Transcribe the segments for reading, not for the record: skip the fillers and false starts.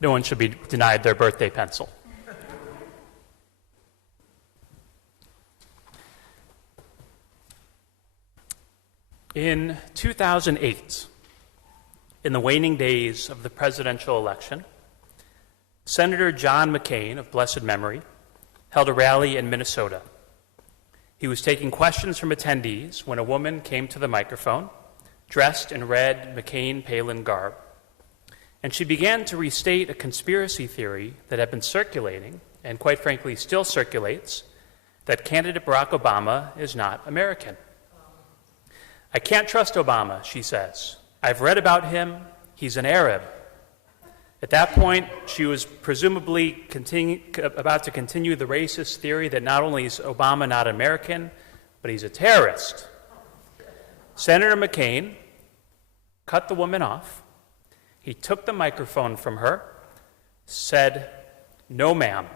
No one should be denied their birthday pencil. In 2008, in the waning days of the presidential election, Senator John McCain, of blessed memory, held a rally in Minnesota. He was taking questions from attendees when a woman came to the microphone, dressed in red McCain-Palin garb, and she began to restate a conspiracy theory that had been circulating, and quite frankly still circulates, that candidate Barack Obama is not American. I can't trust Obama, she says. I've read about him. He's an Arab. At that point, she was presumably about to continue the racist theory that not only is Obama not American, but he's a terrorist. Senator McCain cut the woman off. He took the microphone from her, said, "No, ma'am.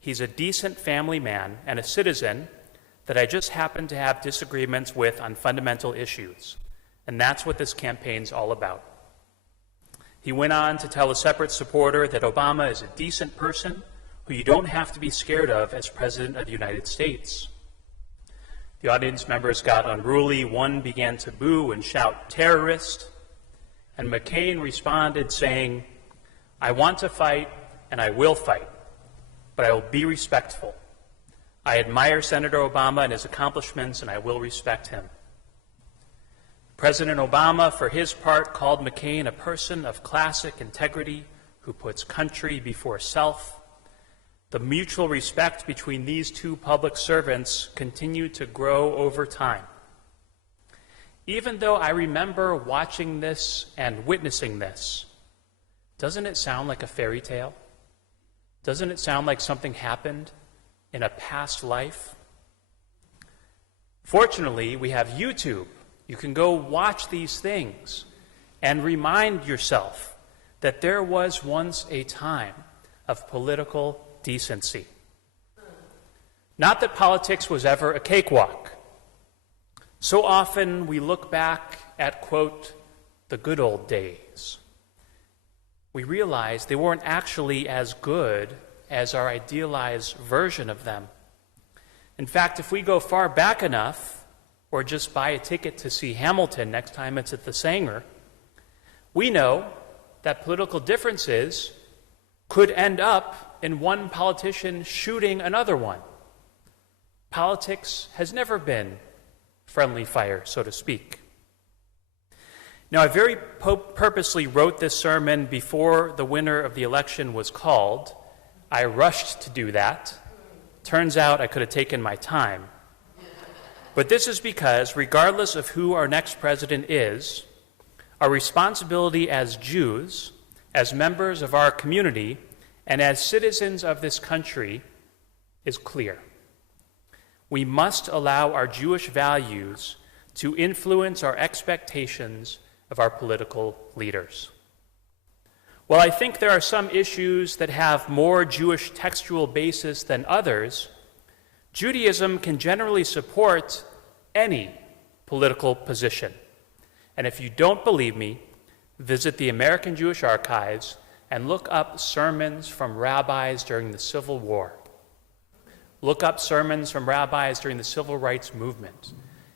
He's a decent family man and a citizen that I just happen to have disagreements with on fundamental issues. And that's what this campaign's all about." He went on to tell a separate supporter that Obama is a decent person who you don't have to be scared of as President of the United States. The audience members got unruly. One began to boo and shout, "Terrorist." And McCain responded saying, "I want to fight and I will fight, but I will be respectful. I admire Senator Obama and his accomplishments, and I will respect him." President Obama, for his part, called McCain a person of classic integrity who puts country before self. The mutual respect between these two public servants continued to grow over time. Even though I remember watching this and witnessing this, doesn't it sound like a fairy tale? Doesn't it sound like something happened in a past life? Fortunately, we have YouTube. You can go watch these things and remind yourself that there was once a time of political decency. Not that politics was ever a cakewalk. So often we look back at, quote, the good old days. We realize they weren't actually as good as our idealized version of them. In fact, if we go far back enough, or just buy a ticket to see Hamilton next time it's at the Sanger, we know that political differences could end up in one politician shooting another one. Politics has never been friendly fire, so to speak. Now, I very purposely wrote this sermon before the winner of the election was called. I rushed to do that. Turns out I could have taken my time. But this is because, regardless of who our next president is, our responsibility as Jews, as members of our community, and as citizens of this country is clear. We must allow our Jewish values to influence our expectations of our political leaders. While I think there are some issues that have more Jewish textual basis than others, Judaism can generally support any political position. And if you don't believe me, visit the American Jewish Archives and look up sermons from rabbis during the Civil War. Look up sermons from rabbis during the Civil Rights Movement.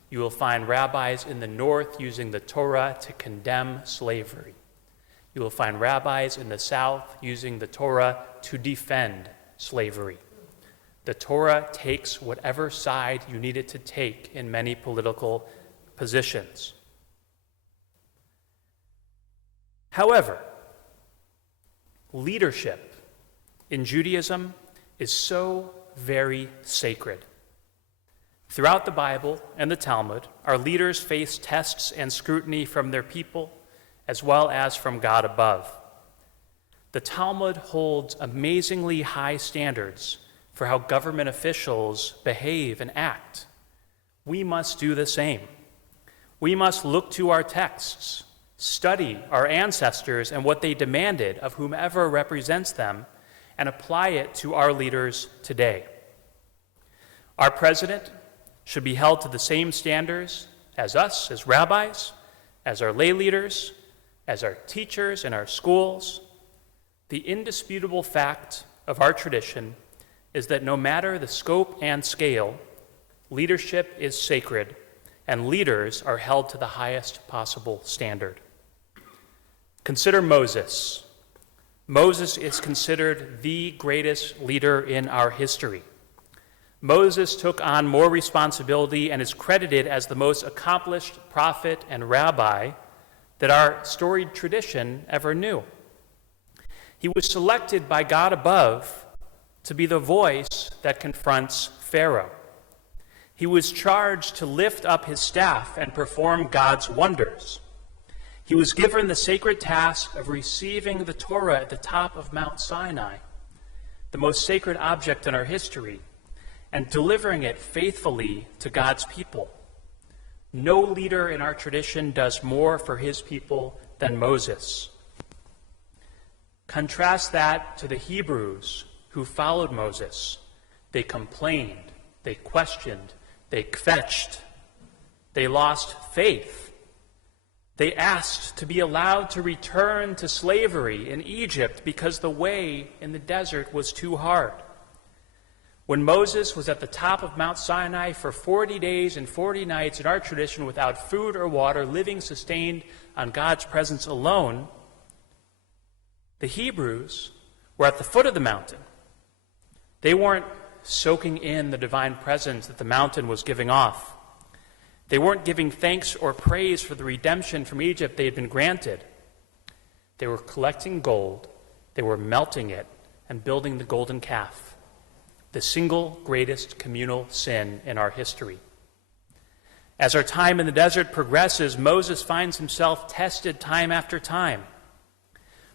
You will find rabbis in the North using the Torah to condemn slavery. You will find rabbis in the South using the Torah to defend slavery. The Torah takes whatever side you need it to take in many political positions. However, leadership in Judaism is so very sacred. Throughout the Bible and the Talmud, our leaders face tests and scrutiny from their people as well as from God above. The Talmud holds amazingly high standards for how government officials behave and act. We must do the same. We must look to our texts, study our ancestors and what they demanded of whomever represents them, and apply it to our leaders today. Our president should be held to the same standards as us, as rabbis, as our lay leaders, as our teachers in our schools. The indisputable fact of our tradition is that no matter the scope and scale, leadership is sacred, and leaders are held to the highest possible standard. Consider Moses. Moses is considered the greatest leader in our history. Moses took on more responsibility and is credited as the most accomplished prophet and rabbi that our storied tradition ever knew. He was selected by God above to be the voice that confronts Pharaoh. He was charged to lift up his staff and perform God's wonders. He was given the sacred task of receiving the Torah at the top of Mount Sinai, the most sacred object in our history, and delivering it faithfully to God's people. No leader in our tradition does more for his people than Moses. Contrast that to the Hebrews who followed Moses. They complained, they questioned, they kvetched, they lost faith. They asked to be allowed to return to slavery in Egypt because the way in the desert was too hard. When Moses was at the top of Mount Sinai for 40 days and 40 nights in our tradition without food or water, living sustained on God's presence alone, the Hebrews were at the foot of the mountain. They weren't soaking in the divine presence that the mountain was giving off. They weren't giving thanks or praise for the redemption from Egypt they had been granted. They were collecting gold, they were melting it, and building the golden calf, the single greatest communal sin in our history. As our time in the desert progresses, Moses finds himself tested time after time.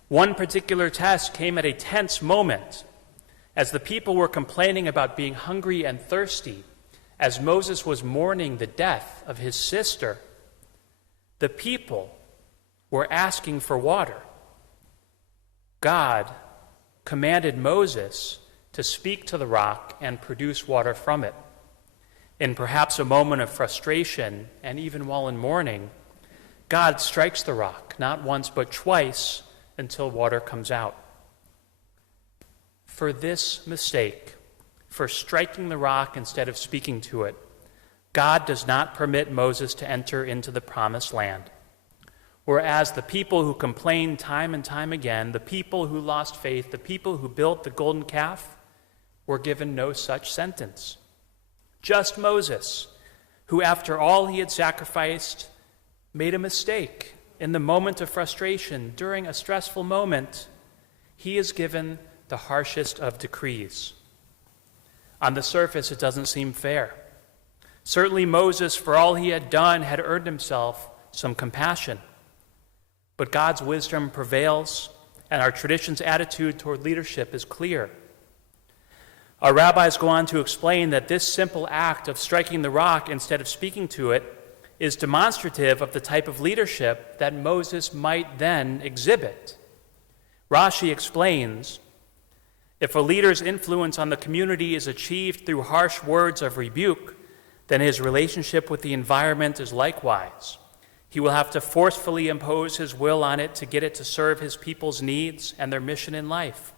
One particular test came at a tense moment as the people were complaining about being hungry and thirsty, as Moses was mourning the death of his sister. The people were asking for water. God commanded Moses to speak to the rock and produce water from it. In perhaps a moment of frustration, and even while in mourning, God strikes the rock, not once but twice, until water comes out. For this mistake, for striking the rock instead of speaking to it, God does not permit Moses to enter into the promised land. Whereas the people who complained time and time again, the people who lost faith, the people who built the golden calf, were given no such sentence. Just Moses, who after all he had sacrificed, made a mistake in the moment of frustration, during a stressful moment, he is given the harshest of decrees. On the surface, it doesn't seem fair. Certainly Moses, for all he had done, had earned himself some compassion. But God's wisdom prevails, and our tradition's attitude toward leadership is clear. Our rabbis go on to explain that this simple act of striking the rock instead of speaking to it is demonstrative of the type of leadership that Moses might then exhibit. Rashi explains, if a leader's influence on the community is achieved through harsh words of rebuke, then his relationship with the environment is likewise. He will have to forcefully impose his will on it to get it to serve his people's needs and their mission in life.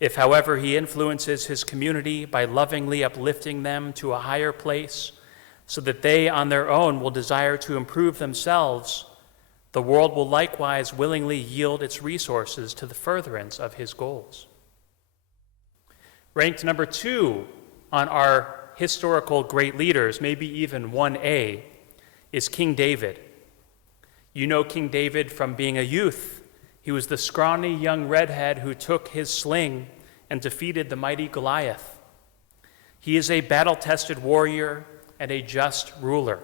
If, however, he influences his community by lovingly uplifting them to a higher place, so that they on their own will desire to improve themselves, the world will likewise willingly yield its resources to the furtherance of his goals. Ranked number 2 on our historical great leaders, maybe even 1A, is King David. You know King David from being a youth. He was the scrawny young redhead who took his sling and defeated the mighty Goliath. He is a battle-tested warrior and a just ruler.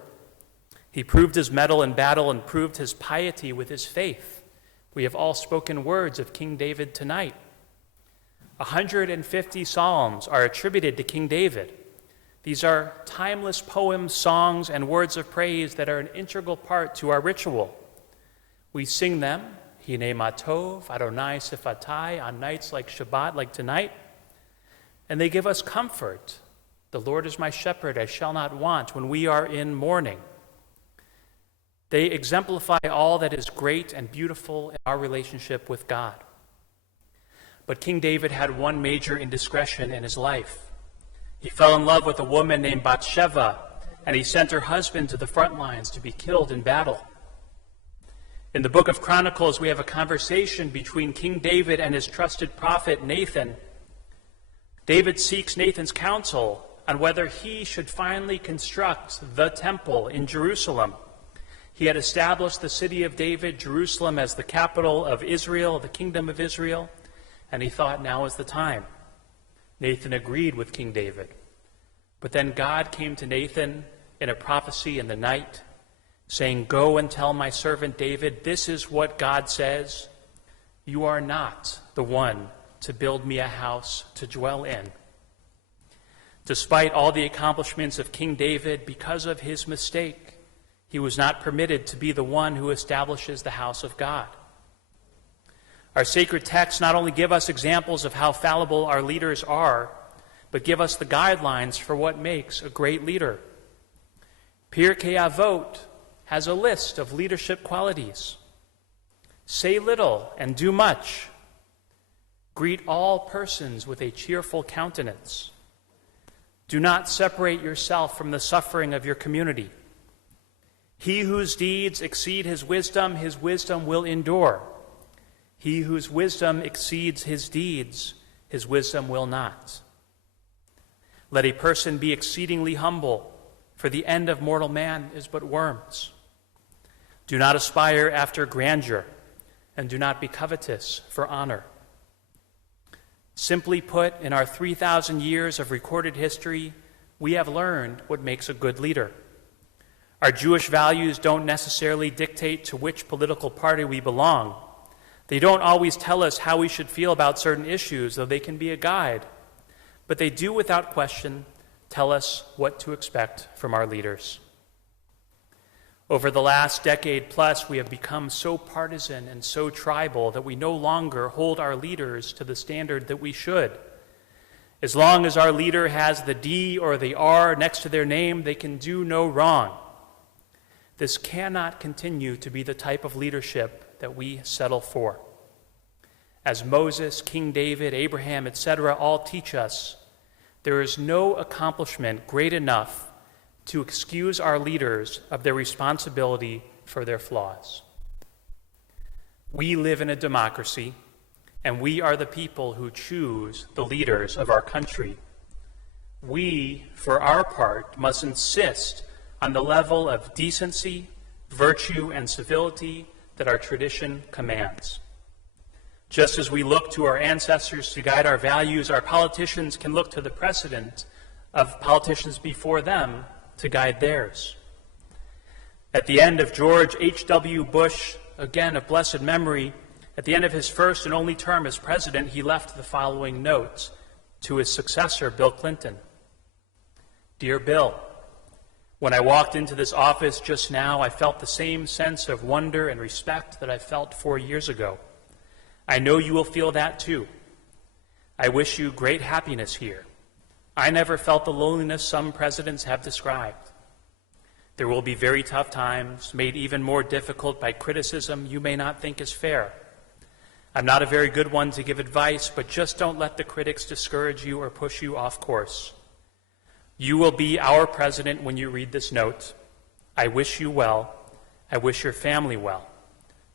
He proved his mettle in battle and proved his piety with his faith. We have all spoken words of King David tonight. 150 psalms are attributed to King David. These are timeless poems, songs, and words of praise that are an integral part to our ritual. We sing them, Hinei Matov, Adonai Sifatai, on nights like Shabbat, like tonight, and they give us comfort. The Lord is my shepherd, I shall not want, when we are in mourning. They exemplify all that is great and beautiful in our relationship with God. But King David had one major indiscretion in his life. He fell in love with a woman named Bathsheba, and he sent her husband to the front lines to be killed in battle. In the book of Chronicles, we have a conversation between King David and his trusted prophet Nathan. David seeks Nathan's counsel on whether he should finally construct the temple in Jerusalem. He had established the city of David, Jerusalem, as the capital of Israel, the kingdom of Israel, and he thought now is the time. Nathan agreed with King David. But then God came to Nathan in a prophecy in the night, saying, "Go and tell my servant David, this is what God says. You are not the one to build me a house to dwell in." Despite all the accomplishments of King David, because of his mistake, he was not permitted to be the one who establishes the house of God. Our sacred texts not only give us examples of how fallible our leaders are, but give us the guidelines for what makes a great leader. Pirkei Avot has a list of leadership qualities. Say little and do much. Greet all persons with a cheerful countenance. Do not separate yourself from the suffering of your community. He whose deeds exceed his wisdom will endure. He whose wisdom exceeds his deeds, his wisdom will not. Let a person be exceedingly humble, for the end of mortal man is but worms. Do not aspire after grandeur, and do not be covetous for honor. Simply put, in our 3,000 years of recorded history, we have learned what makes a good leader. Our Jewish values don't necessarily dictate to which political party we belong. They don't always tell us how we should feel about certain issues, though they can be a guide. But they do, without question, tell us what to expect from our leaders. Over the last decade plus, we have become so partisan and so tribal that we no longer hold our leaders to the standard that we should. As long as our leader has the D or the R next to their name, they can do no wrong. This cannot continue to be the type of leadership that we settle for. As Moses, King David, Abraham, etc., all teach us, there is no accomplishment great enough to excuse our leaders of their responsibility for their flaws. We live in a democracy, and we are the people who choose the leaders of our country. We, for our part, must insist on the level of decency, virtue, and civility that our tradition commands. Just as we look to our ancestors to guide our values, our politicians can look to the precedent of politicians before them to guide theirs. At the end of George H.W. Bush, again of blessed memory, at the end of his first and only term as president, he left the following note to his successor, Bill Clinton. Dear Bill, when I walked into this office just now, I felt the same sense of wonder and respect that I felt 4 years ago. I know you will feel that too. I wish you great happiness here. I never felt the loneliness some presidents have described. There will be very tough times, made even more difficult by criticism you may not think is fair. I'm not a very good one to give advice, but just don't let the critics discourage you or push you off course. You will be our president when you read this note. I wish you well. I wish your family well.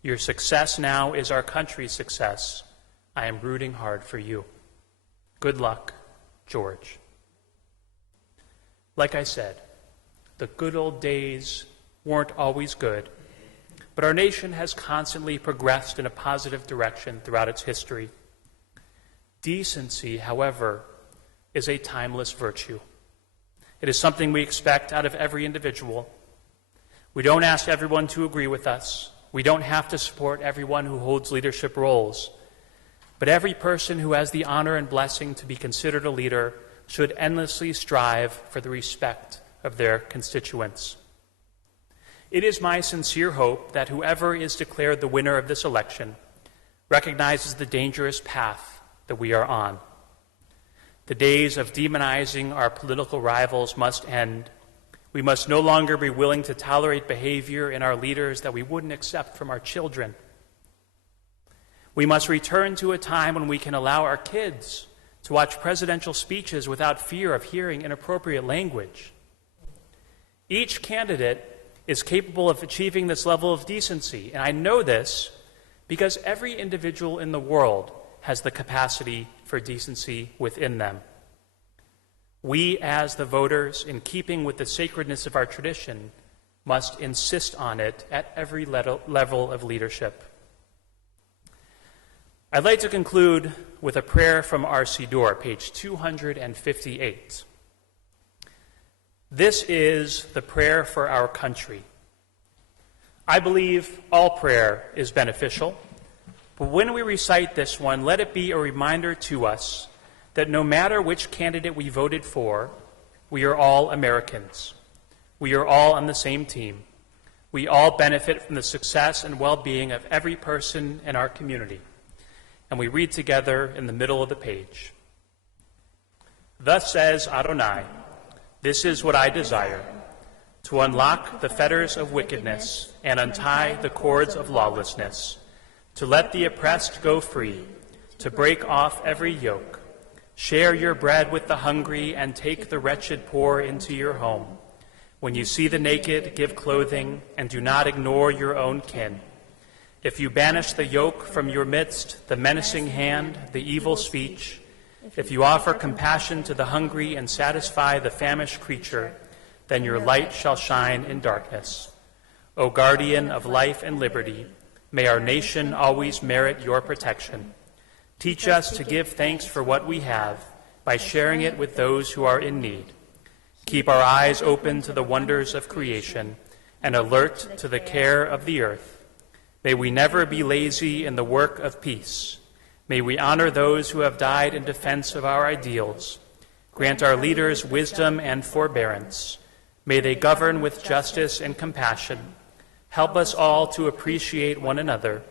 Your success now is our country's success. I am rooting hard for you. Good luck, George. Like I said, the good old days weren't always good, but our nation has constantly progressed in a positive direction throughout its history. Decency, however, is a timeless virtue. It is something we expect out of every individual. We don't ask everyone to agree with us. We don't have to support everyone who holds leadership roles. But every person who has the honor and blessing to be considered a leader should endlessly strive for the respect of their constituents. It is my sincere hope that whoever is declared the winner of this election recognizes the dangerous path that we are on. The days of demonizing our political rivals must end. We must no longer be willing to tolerate behavior in our leaders that we wouldn't accept from our children. We must return to a time when we can allow our kids to watch presidential speeches without fear of hearing inappropriate language. Each candidate is capable of achieving this level of decency, and I know this because every individual in the world has the capacity for decency within them. We, as the voters, in keeping with the sacredness of our tradition, must insist on it at every level of leadership. I'd like to conclude with a prayer from our Siddur, page 258. This is the prayer for our country. I believe all prayer is beneficial, but when we recite this one, let it be a reminder to us that no matter which candidate we voted for, we are all Americans. We are all on the same team. We all benefit from the success and well-being of every person in our community. And we read together in the middle of the page. Thus says Adonai, this is what I desire, to unlock the fetters of wickedness and untie the cords of lawlessness, to let the oppressed go free, to break off every yoke. Share your bread with the hungry and take the wretched poor into your home. When you see the naked, give clothing, and do not ignore your own kin. If you banish the yoke from your midst, the menacing hand, the evil speech, if you offer compassion to the hungry and satisfy the famished creature, then your light shall shine in darkness. O guardian of life and liberty, may our nation always merit your protection. Teach us to give thanks for what we have by sharing it with those who are in need. Keep our eyes open to the wonders of creation and alert to the care of the earth. May we never be lazy in the work of peace. May we honor those who have died in defense of our ideals. Grant our leaders wisdom and forbearance. May they govern with justice and compassion. Help us all to appreciate one another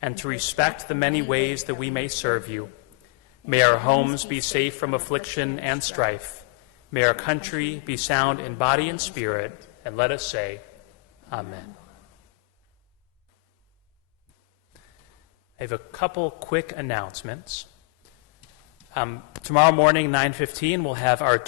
and to respect the many ways that we may serve you. May our homes be safe from affliction and strife. May our country be sound in body and spirit, and let us say, Amen. I have a couple quick announcements. Tomorrow morning, 9:15, we'll have our